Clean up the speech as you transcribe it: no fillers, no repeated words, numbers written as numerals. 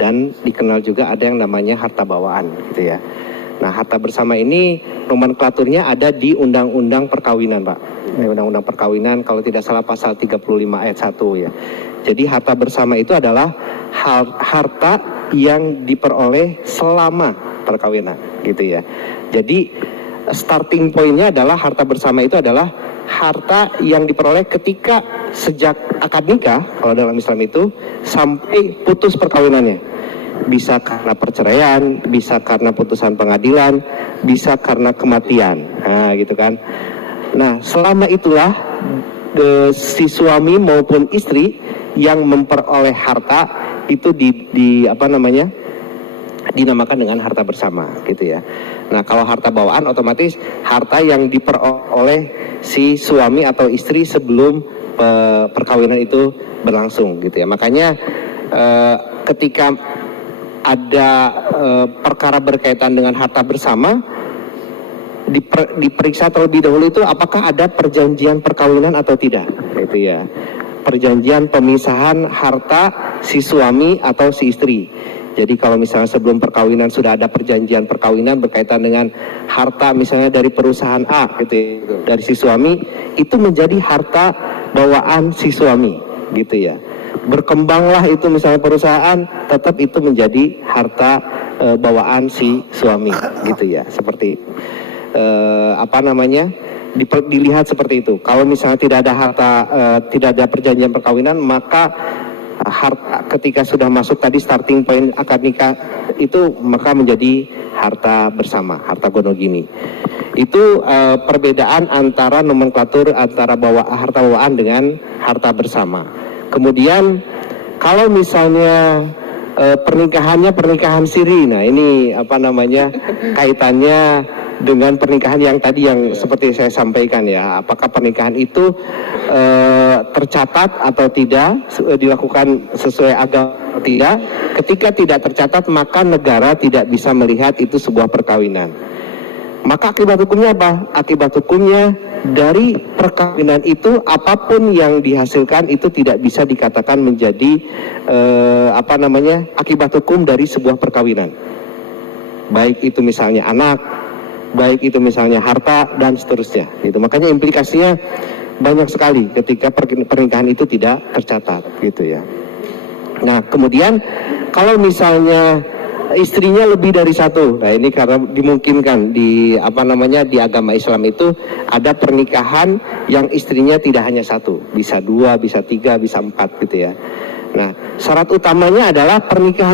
dan dikenal juga ada yang namanya harta bawaan gitu ya. Nah, harta bersama ini nomenklaturnya ada di Undang-Undang Perkawinan, Pak. Undang-Undang Perkawinan kalau tidak salah pasal 35 ayat 1 ya. Jadi harta bersama itu adalah harta yang diperoleh selama perkawinan gitu ya. Jadi starting pointnya adalah harta bersama itu adalah harta yang diperoleh ketika sejak akad nikah kalau dalam Islam itu sampai putus perkawinannya. Bisa karena perceraian, bisa karena putusan pengadilan, bisa karena kematian, nah gitu kan. Nah selama itulah si suami maupun istri yang memperoleh harta itu dinamakan dengan harta bersama gitu ya. Nah kalau harta bawaan otomatis harta yang diperoleh si suami atau istri sebelum perkawinan itu berlangsung gitu ya. Makanya ketika ada perkara berkaitan dengan harta bersama diperiksa terlebih dahulu itu apakah ada perjanjian perkawinan atau tidak gitu ya. Perjanjian pemisahan harta si suami atau si istri. Jadi kalau misalnya sebelum perkawinan sudah ada perjanjian perkawinan berkaitan dengan harta misalnya dari perusahaan A gitu ya, dari si suami itu menjadi harta bawaan si suami gitu ya. Berkembanglah itu misalnya perusahaan tetap itu menjadi harta bawaan si suami gitu ya. Seperti dilihat seperti itu. Kalau misalnya tidak ada harta tidak ada perjanjian perkawinan maka harta ketika sudah masuk tadi starting point akad nikah itu maka menjadi harta bersama, harta gonogini. Itu perbedaan antara nomenklatur antara harta bawaan dengan harta bersama. Kemudian kalau misalnya pernikahan siri, nah ini kaitannya dengan pernikahan yang tadi yang seperti saya sampaikan ya, apakah pernikahan itu tercatat atau tidak, dilakukan sesuai agama atau tidak. Ketika tidak tercatat maka negara tidak bisa melihat itu sebuah perkawinan. Maka akibat hukumnya apa? Akibat hukumnya dari perkawinan itu apapun yang dihasilkan itu tidak bisa dikatakan menjadi akibat hukum dari sebuah perkawinan. Baik itu misalnya anak, baik itu misalnya harta dan seterusnya. Gitu. Makanya implikasinya banyak sekali ketika pernikahan itu tidak tercatat, gitu ya. Nah kemudian kalau misalnya istrinya lebih dari satu, nah ini karena dimungkinkan di agama Islam itu ada pernikahan yang istrinya tidak hanya satu, bisa dua, bisa tiga, bisa empat gitu ya. Nah syarat utamanya adalah pernikahan